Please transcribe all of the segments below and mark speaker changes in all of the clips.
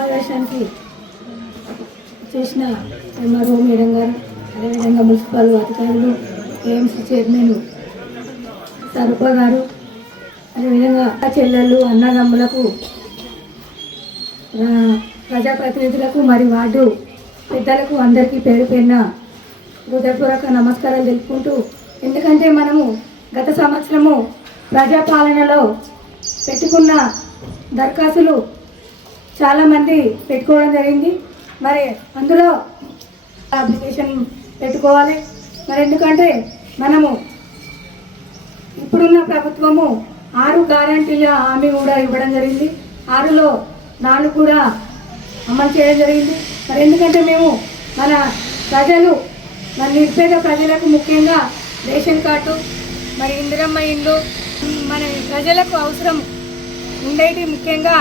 Speaker 1: సమావేశానికి చేసిన MRO madam గారు అదేవిధంగా మున్సిపల్ అధికారులు ఏఎంసీ చైర్మన్ సరుప గారు అదేవిధంగా చెల్లెళ్ళు అన్నదమ్ములకు ప్రజాప్రతినిధులకు మరి వార్డు పెద్దలకు అందరికీ పేరు పేరున హృదయపూర్వక నమస్కారాలు తెలుపుకుంటూ ఎందుకంటే మనము గత సంవత్సరము ప్రజాపాలనలో పెట్టుకున్న దరఖాస్తులు చాలామంది పెట్టుకోవడం జరిగింది. మరి అందులో అప్లికేషన్ పెట్టుకోవాలి. మరి ఎందుకంటే మనము ఇప్పుడున్న ప్రభుత్వము ఆరు గ్యారంటీల హామీ కూడా ఇవ్వడం జరిగింది. ఆరులో నాలుగు కూడా అమలు చేయడం జరిగింది. మరి ఎందుకంటే మేము మన ప్రజలు మన నిర్పేద ప్రజలకు ముఖ్యంగా రేషన్ కార్డు మరి ఇందిరమ్మ ఇల్లు మన ప్రజలకు అవసరం ఉండేటి ముఖ్యంగా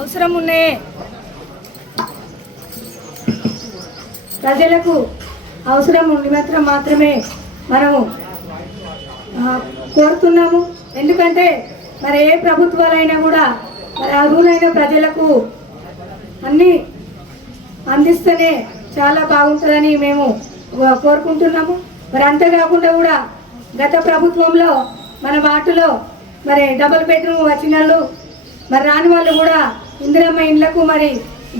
Speaker 1: అవసరం ఉన్నాయే ప్రజలకు అవసరం నిమిత్తం మాత్రమే మనము కోరుతున్నాము. ఎందుకంటే మరి ఏ ప్రభుత్వాలైనా కూడా మరి అర్హులైన ప్రజలకు అన్నీ అందిస్తేనే చాలా బాగుంటుందని మేము కోరుకుంటున్నాము. మరి అంతేకాకుండా కూడా గత ప్రభుత్వంలో మన వాటిలో మరి డబుల్ బెడ్రూమ్ వచ్చిన వాళ్ళు మరి రాని వాళ్ళు కూడా ఇందిరమ్మ ఇండ్లకు మరి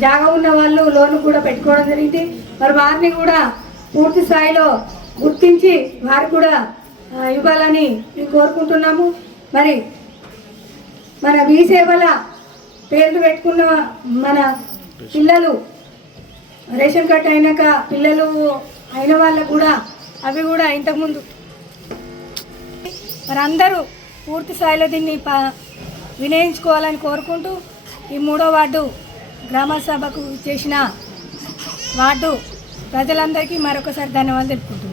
Speaker 1: జాగా ఉన్న వాళ్ళు లోన్ కూడా పెట్టుకోవడం జరిగింది. మరి వారిని కూడా పూర్తి స్థాయిలో గుర్తించి వారు కూడా ఇవ్వాలని మేము కోరుకుంటున్నాము. మరి మన బీసేవల పేర్లు పెట్టుకున్న మన పిల్లలు రేషన్ కార్డ్ అయినాక పిల్లలు అయిన వాళ్ళకు కూడా అవి కూడా ఇంతకుముందు. మరి అందరూ పూర్తి స్థాయిలో దీన్ని ప వినియోగించుకోవాలని కోరుకుంటూ ఈ మూడో వార్డు గ్రామ సభకు చేసిన వార్డు ప్రజలందరికీ మరొకసారి ధన్యవాదాలు తెలుపుకుంటున్నాను.